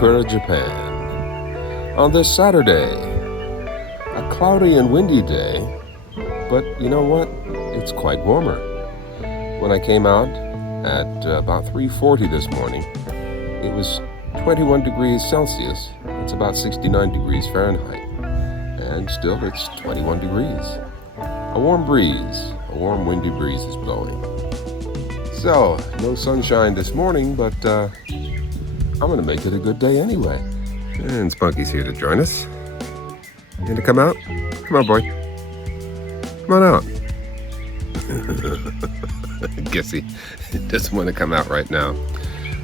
Kamakura, Japan. On this Saturday, a cloudy and windy day, but you know what? It's quite warmer. When I came out at about 3:40 this morning, it was 21 degrees Celsius. That's about 69 degrees Fahrenheit. And still it's 21 degrees. A warm windy breeze is blowing. So, no sunshine this morning, but I'm going to make it a good day anyway. And Spunky's here to join us. You going to come out? Come on, boy. Come on out. I guess he doesn't want to come out right now.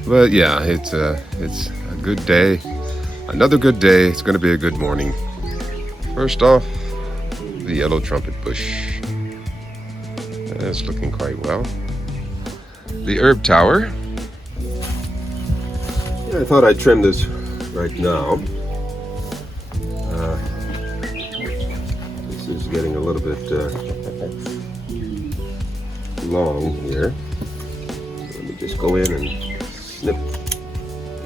But yeah, it's a good day. Another good day. It's going to be a good morning. First off, the yellow trumpet bush. It's looking quite well. The herb tower. Yeah, I thought I'd trim this right now. This is getting a little bit long here. Let me just go in and snip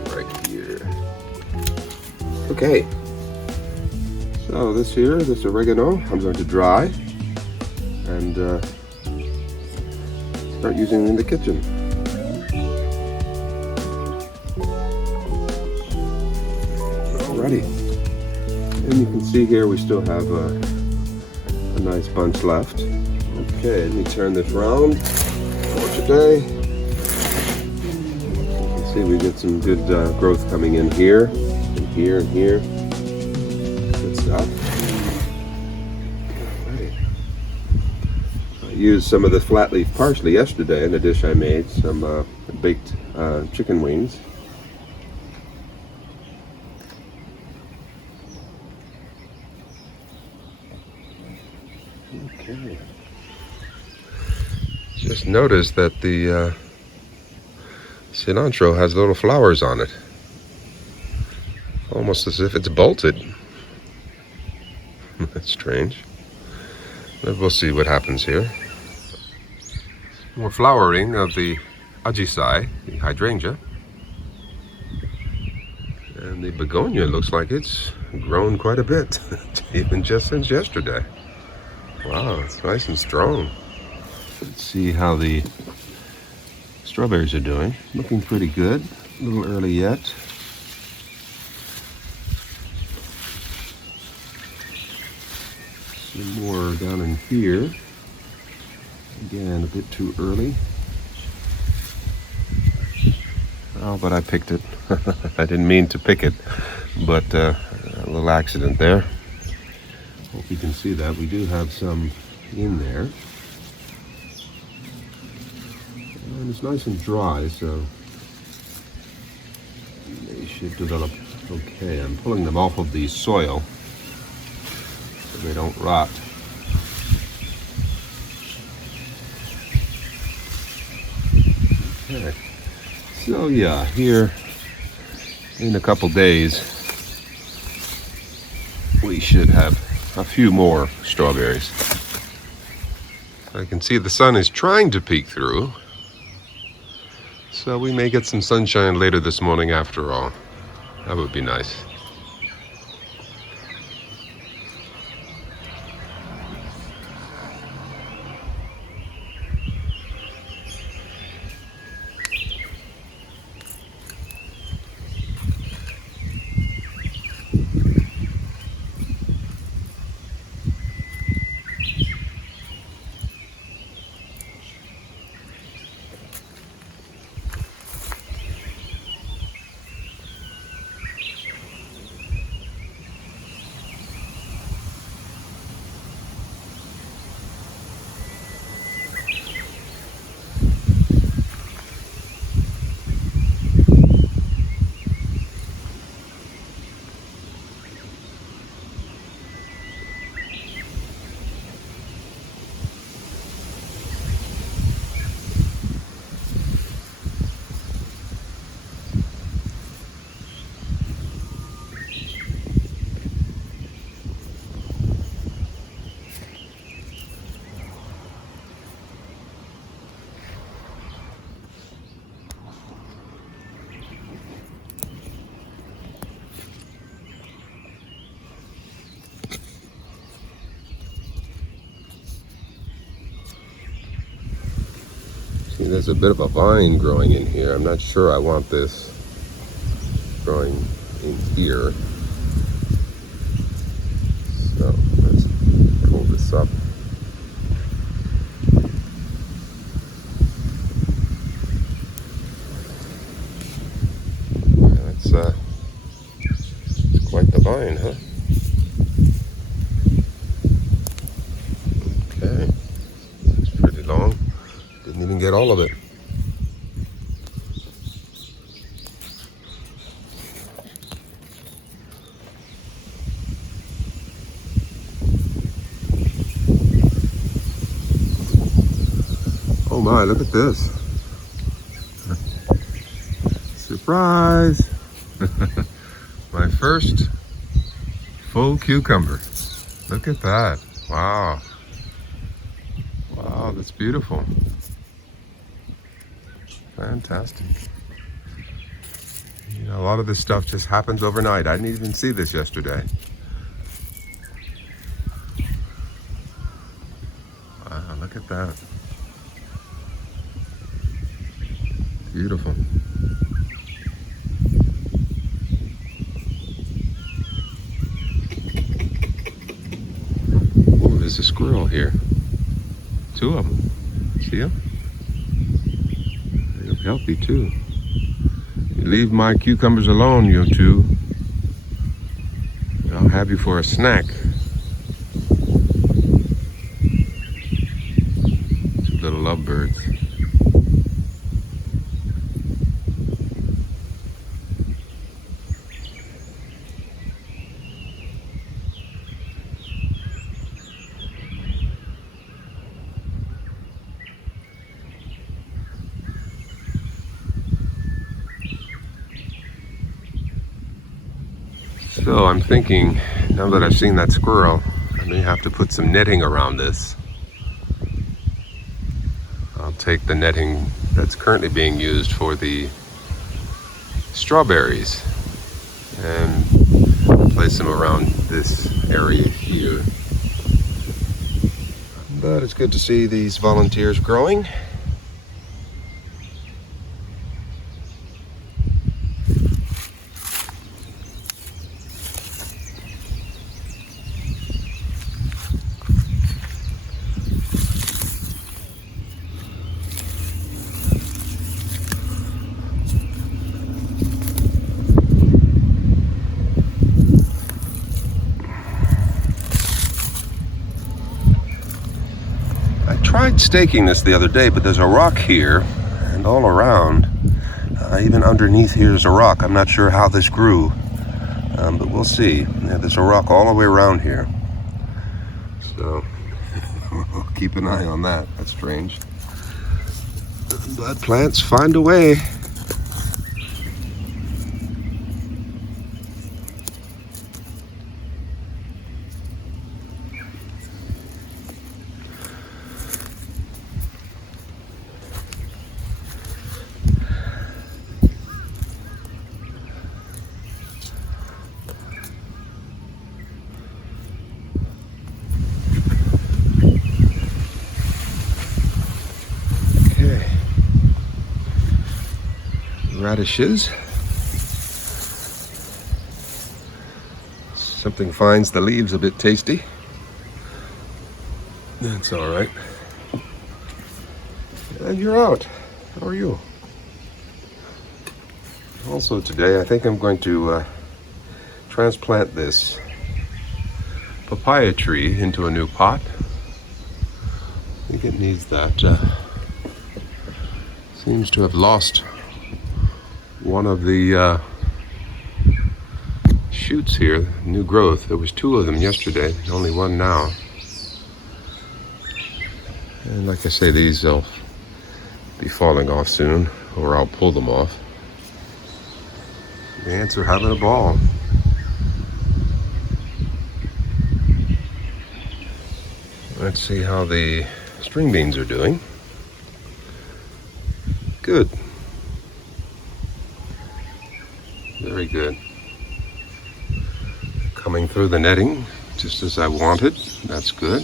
right here. Okay. So this oregano, I'm going to dry and start using it in the kitchen. Alrighty. And you can see here we still have a nice bunch left. Okay, let me turn this round for today. You can see we get some good growth coming in here, and here, and here. Good stuff. Alrighty. I used some of the flat leaf parsley yesterday in a dish I made, some baked chicken wings. Okay. Just noticed that the cilantro has little flowers on it. Almost as if it's bolted. That's strange. But we'll see what happens here. More flowering of the ajisai, the hydrangea. And the begonia looks like it's grown quite a bit, even just since yesterday. Wow, it's nice and strong. Let's see how the strawberries are doing. Looking pretty good. A little early yet. Some more down in here. Again, a bit too early. Oh, but I picked it. I didn't mean to pick it, but a little accident there. Hope you can see that. We do have some in there. And it's nice and dry, so they should develop okay. I'm pulling them off of the soil so they don't rot. Okay. So yeah, here in a couple days we should have a few more strawberries. I can see the sun is trying to peek through, so we may get some sunshine later this morning after all. That would be nice. There's a bit of a vine growing in here. I'm not sure I want this growing in here. So let's pull this up. That's it's quite the vine, huh? Okay, it's pretty long. Didn't even get all of it. Oh my, look at this. Surprise! My first full cucumber. Look at that. Wow. Wow, that's beautiful. Fantastic. You know, a lot of this stuff just happens overnight. I didn't even see this yesterday. Wow, look at that. Beautiful. Oh, there's a squirrel here. Two of them. See them? They look healthy too. You leave my cucumbers alone, you two. I'll have you for a snack. Two little lovebirds. So I'm thinking, now that I've seen that squirrel, I may have to put some netting around this. I'll take the netting that's currently being used for the strawberries and place them around this area here. But it's good to see these volunteers growing. I tried staking this the other day, but there's a rock here and all around. Even underneath here is a rock. I'm not sure how this grew, but we'll see. Yeah, there's a rock all the way around here. So we'll keep an eye on that. That's strange. But plants find a way. Radishes. Something finds the leaves a bit tasty. That's all right. And you're out. How are you? Also today, I think I'm going to transplant this papaya tree into a new pot. I think it needs that. Seems to have lost one of the shoots here, new growth. There was two of them yesterday, only one now. And like I say, these will be falling off soon, or I'll pull them off. The ants are having a ball. Let's see how the string beans are doing. Good. Very good. Coming through the netting just as I wanted. That's good.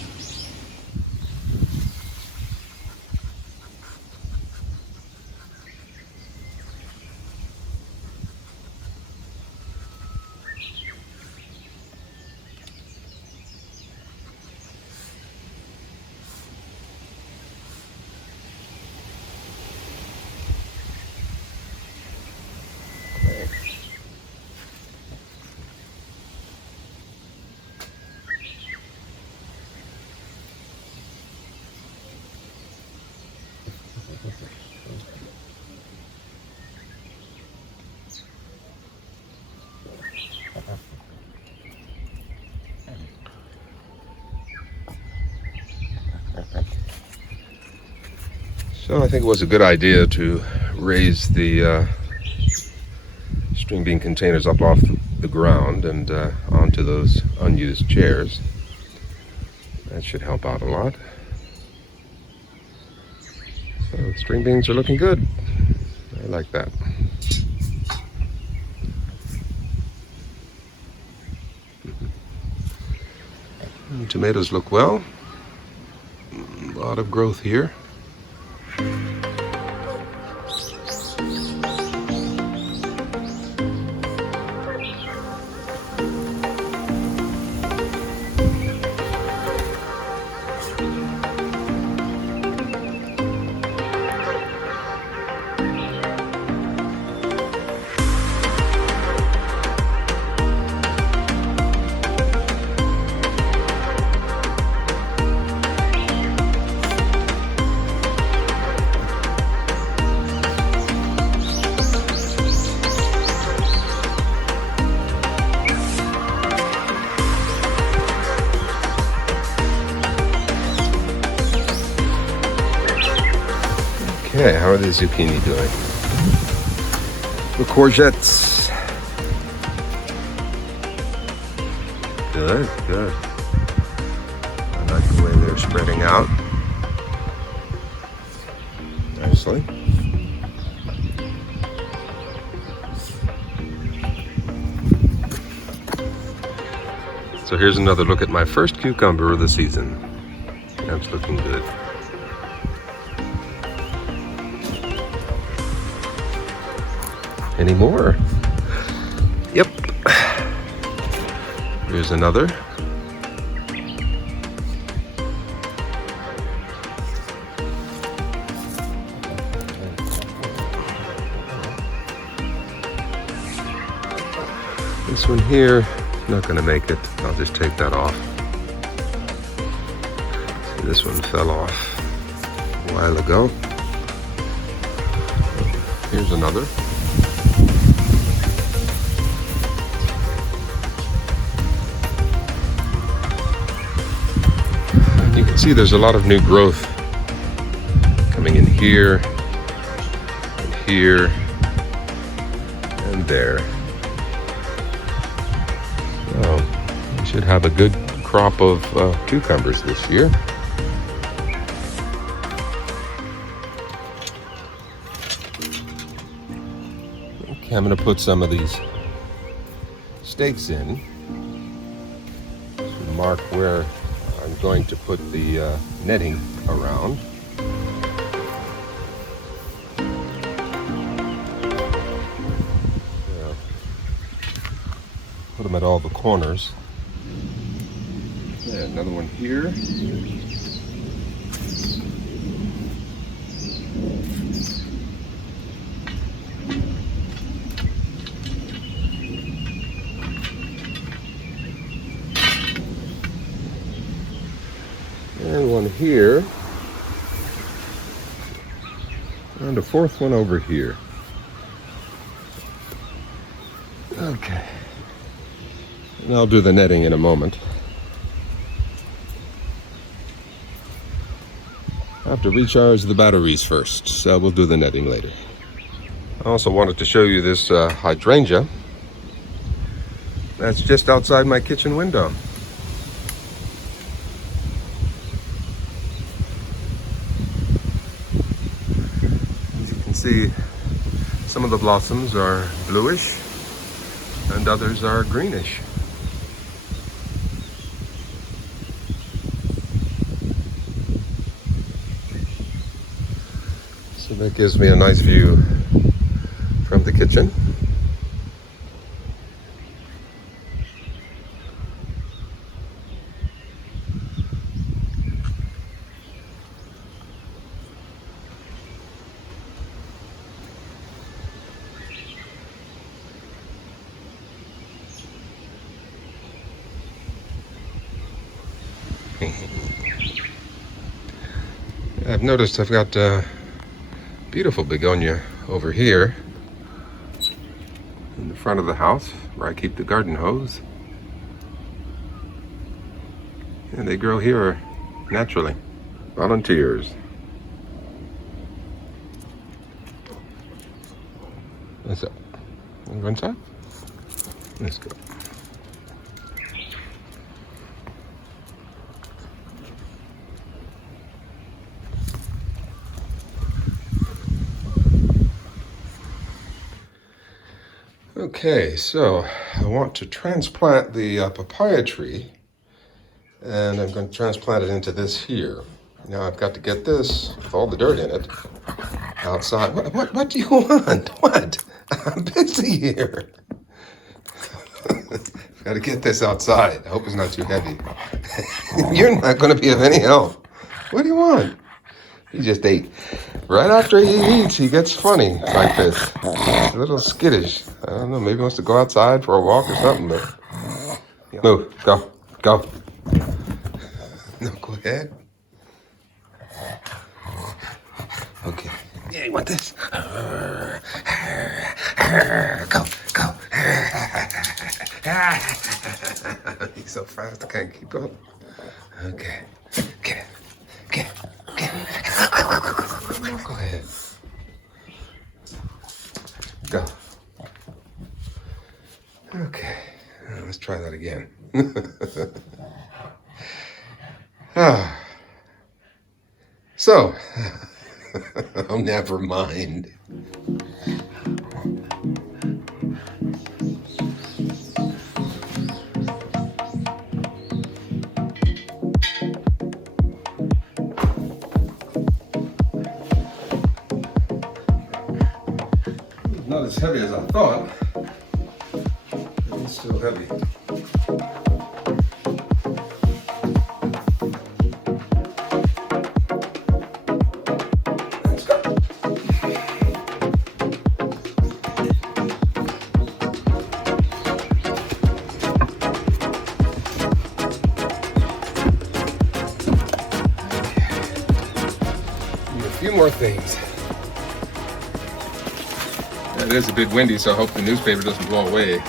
So I think it was a good idea to raise the string bean containers up off the ground and onto those unused chairs. That should help out a lot. So the string beans are looking good. I like that. And tomatoes look well. A lot of growth here. Okay, how are the zucchini doing? The courgettes. Good, good. I like the way they're spreading out nicely. So here's another look at my first cucumber of the season. That's looking good. Any more? Yep. Here's another. This one here, not going to make it. I'll just take that off. See, this one fell off a while ago. Here's another. You can see there's a lot of new growth coming in here, and here, and there. So we should have a good crop of cucumbers this year. Okay, I'm going to put some of these stakes in to mark where I'm going to put the netting around. Put them at all the corners. Yeah, another one here. And one here. And a fourth one over here. Okay. And I'll do the netting in a moment. I have to recharge the batteries first, so we'll do the netting later. I also wanted to show you this hydrangea that's just outside my kitchen window. As you can see, some of the blossoms are bluish and others are greenish. So that gives me a nice view from the kitchen. I've noticed I've got beautiful begonia over here in the front of the house where I keep the garden hose. And they grow here naturally. Volunteers. What's up? Want to go inside? Let's go. Okay, so I want to transplant the papaya tree, and I'm going to transplant it into this here. Now I've got to get this with all the dirt in it outside. What do you want? What? I'm busy here. I've got to get this outside. I hope it's not too heavy. You're not going to be of any help. What do you want? He just ate. Right after he eats, he gets funny like this. He's a little skittish. I don't know, maybe he wants to go outside for a walk or something, but... Move. Go. Go. No, go ahead. Okay. Yeah, you want this? Go. Go. He's so fast, I can't keep up. Okay. Get it. Get it. Get it. Go ahead. Go. Okay. Let's try that again. So, oh, never mind. Not as heavy as I thought. It's still heavy. Let's go. Need a few more things. It is a bit windy, so I hope the newspaper doesn't blow away. I'm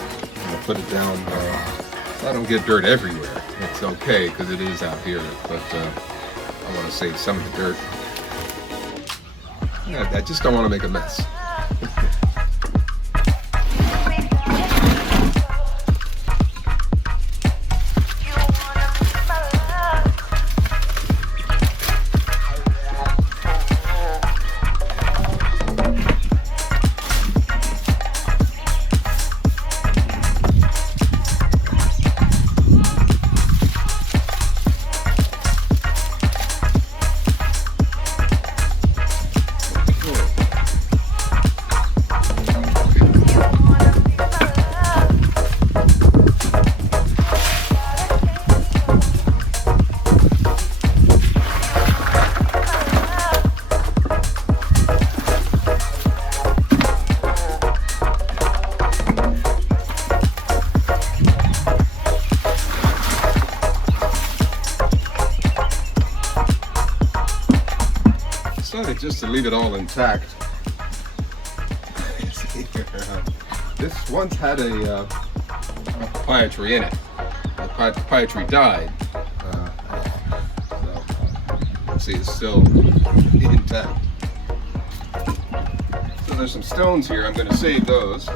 gonna put it down so I don't get dirt everywhere. It's okay because it is out here, but I want to save some of the dirt. Yeah, I just don't want to make a mess. Decided just to leave it all intact. This once had a papaya tree in it. The papaya tree died. So see, it's still intact. So there's some stones here. I'm going to save those.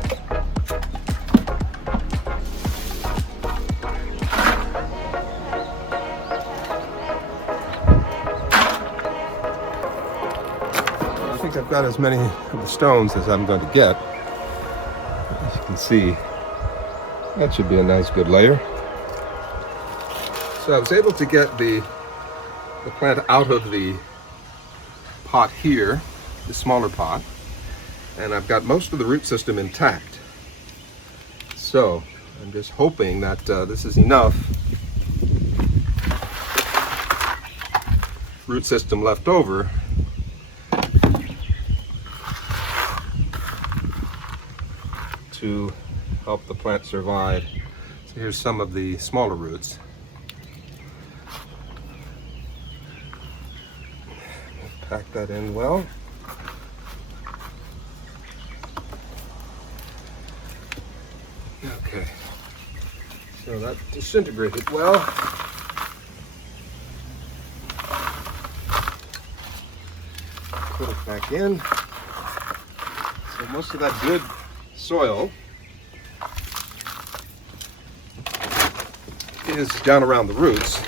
I've got as many of the stones as I'm going to get. As you can see, that should be a nice good layer. So I was able to get the plant out of the pot here, the smaller pot, and I've got most of the root system intact. So I'm just hoping that this is enough root system left over to help the plant survive. So here's some of the smaller roots. Pack that in well. Okay, so that disintegrated well. Put it back in. So most of that good soil is down around the roots.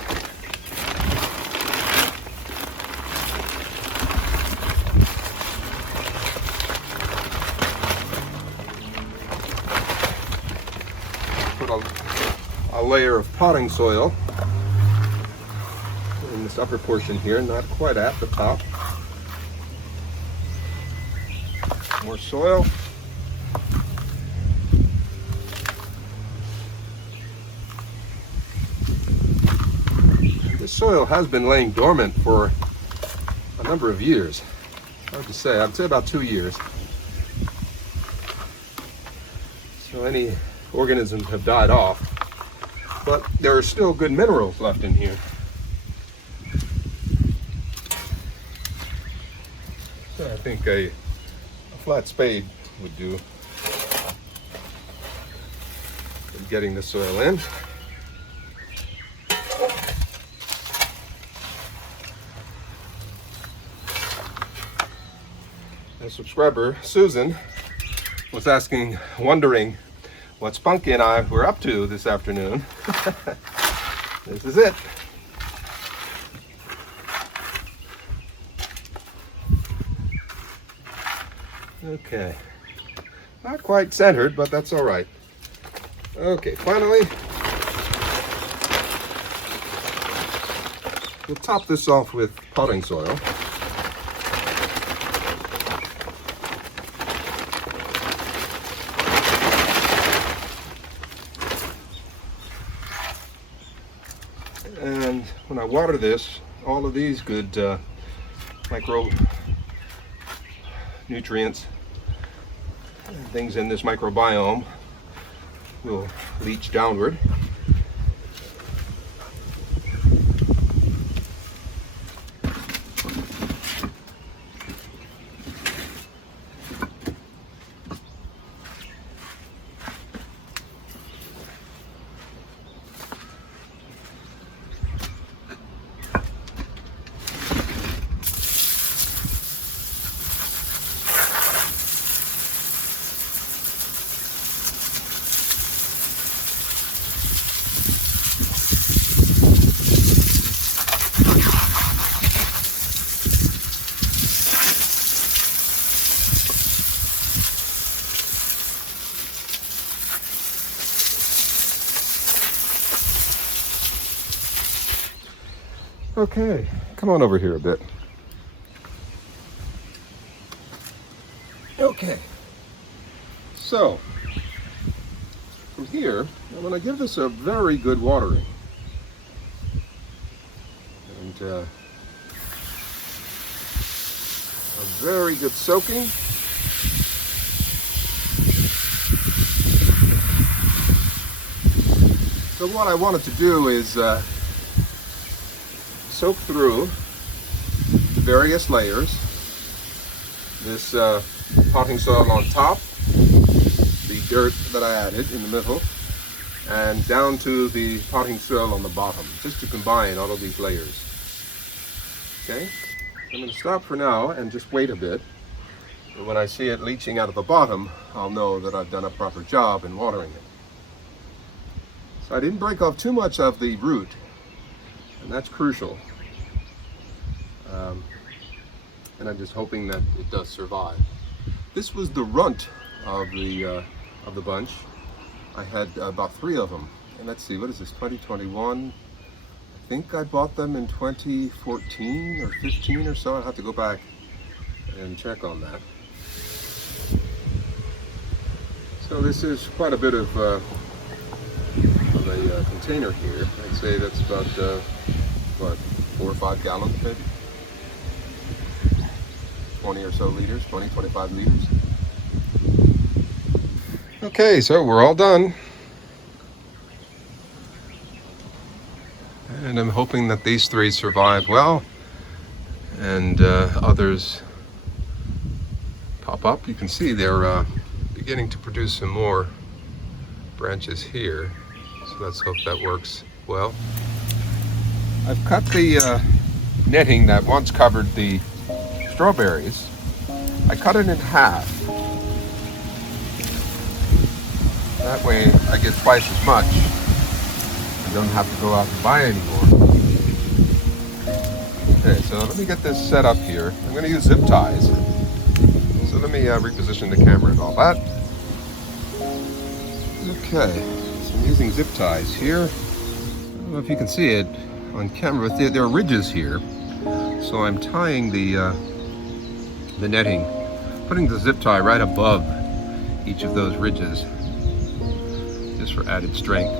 Put a layer of potting soil in this upper portion here, not quite at the top. More soil. This soil has been laying dormant for a number of years. Hard to say. I'd say about 2 years. So any organisms have died off, but there are still good minerals left in here. So I think a flat spade would do in getting the soil in. A subscriber, Susan, was wondering what Spunky and I were up to this afternoon. This is it. Okay, not quite centered, but that's all right. Okay, finally, we'll top this off with potting soil. And when I water this, all of these good micro nutrients and things in this microbiome will leach downward. Okay, come on over here a bit. Okay, so from here, I'm going to give this a very good watering. And a very good soaking. So what I wanted to do is soak through the various layers. This potting soil on top, the dirt that I added in the middle, and down to the potting soil on the bottom, just to combine all of these layers. Okay, I'm going to stop for now and just wait a bit. And when I see it leaching out of the bottom, I'll know that I've done a proper job in watering it. So I didn't break off too much of the root, and that's crucial. And I'm just hoping that it does survive. This was the runt of the bunch. I had about 3 of them. And let's see, what is this, 2021? I think I bought them in 2014 or 15 or so. I'll have to go back and check on that. So this is quite a bit of a container here. I'd say that's about, what, 4 or 5 gallons maybe? 20 or so liters, 20, 25 liters. Okay, so we're all done. And I'm hoping that these 3 survive well and others pop up. You can see they're beginning to produce some more branches here. So let's hope that works well. I've cut the netting that once covered the strawberries. I cut it in half. That way I get twice as much. I don't have to go out and buy anymore. Okay, so let me get this set up here. I'm going to use zip ties. So let me reposition the camera and all that. Okay, so I'm using zip ties here. I don't know if you can see it on camera, but there are ridges here. So I'm tying the netting, putting the zip tie right above each of those ridges, just for added strength.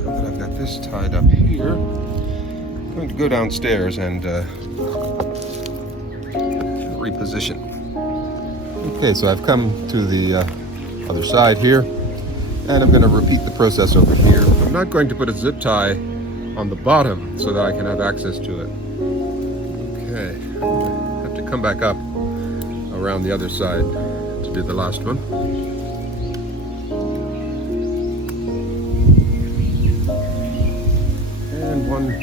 Now that I've got this tied up here, I'm going to go downstairs and reposition. Okay, so I've come to the other side here, and I'm going to repeat the process over here. I'm not going to put a zip tie on the bottom so that I can have access to it. Okay, I have to come back up around the other side to do the last one. And one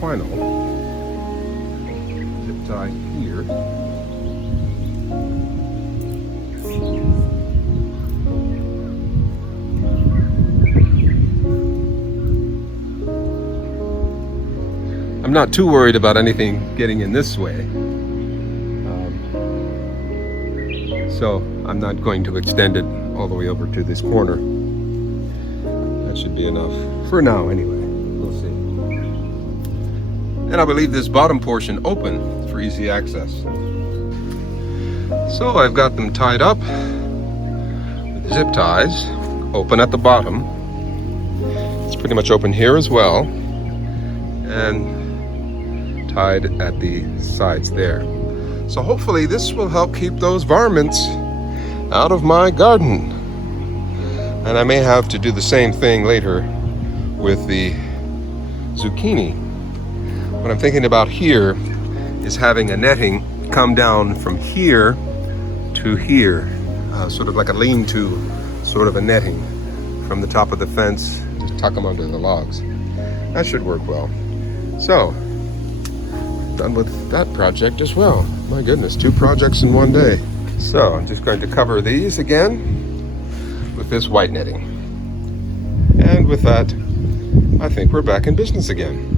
final zip tie here. I'm not too worried about anything getting in this way, so I'm not going to extend it all the way over to this corner. That should be enough for now anyway. We'll see. And I will leave this bottom portion open for easy access. So I've got them tied up with zip ties, open at the bottom. It's pretty much open here as well, and tied at the sides there. So hopefully this will help keep those varmints out of my garden. And I may have to do the same thing later with the zucchini. What I'm thinking about here is having a netting come down from here to here, sort of like a lean-to sort of a netting from the top of the fence to tuck them under the logs. That should work well. So, done with that project as well. My goodness, 2 projects in one day. So I'm just going to cover these again with this white netting. And with that, I think we're back in business again.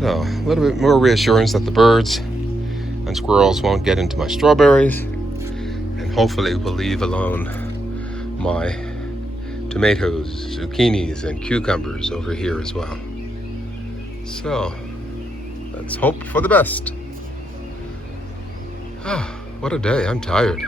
So a little bit more reassurance that the birds and squirrels won't get into my strawberries, and hopefully will leave alone my tomatoes, zucchinis, and cucumbers over here as well. So, let's hope for the best. What a day, I'm tired.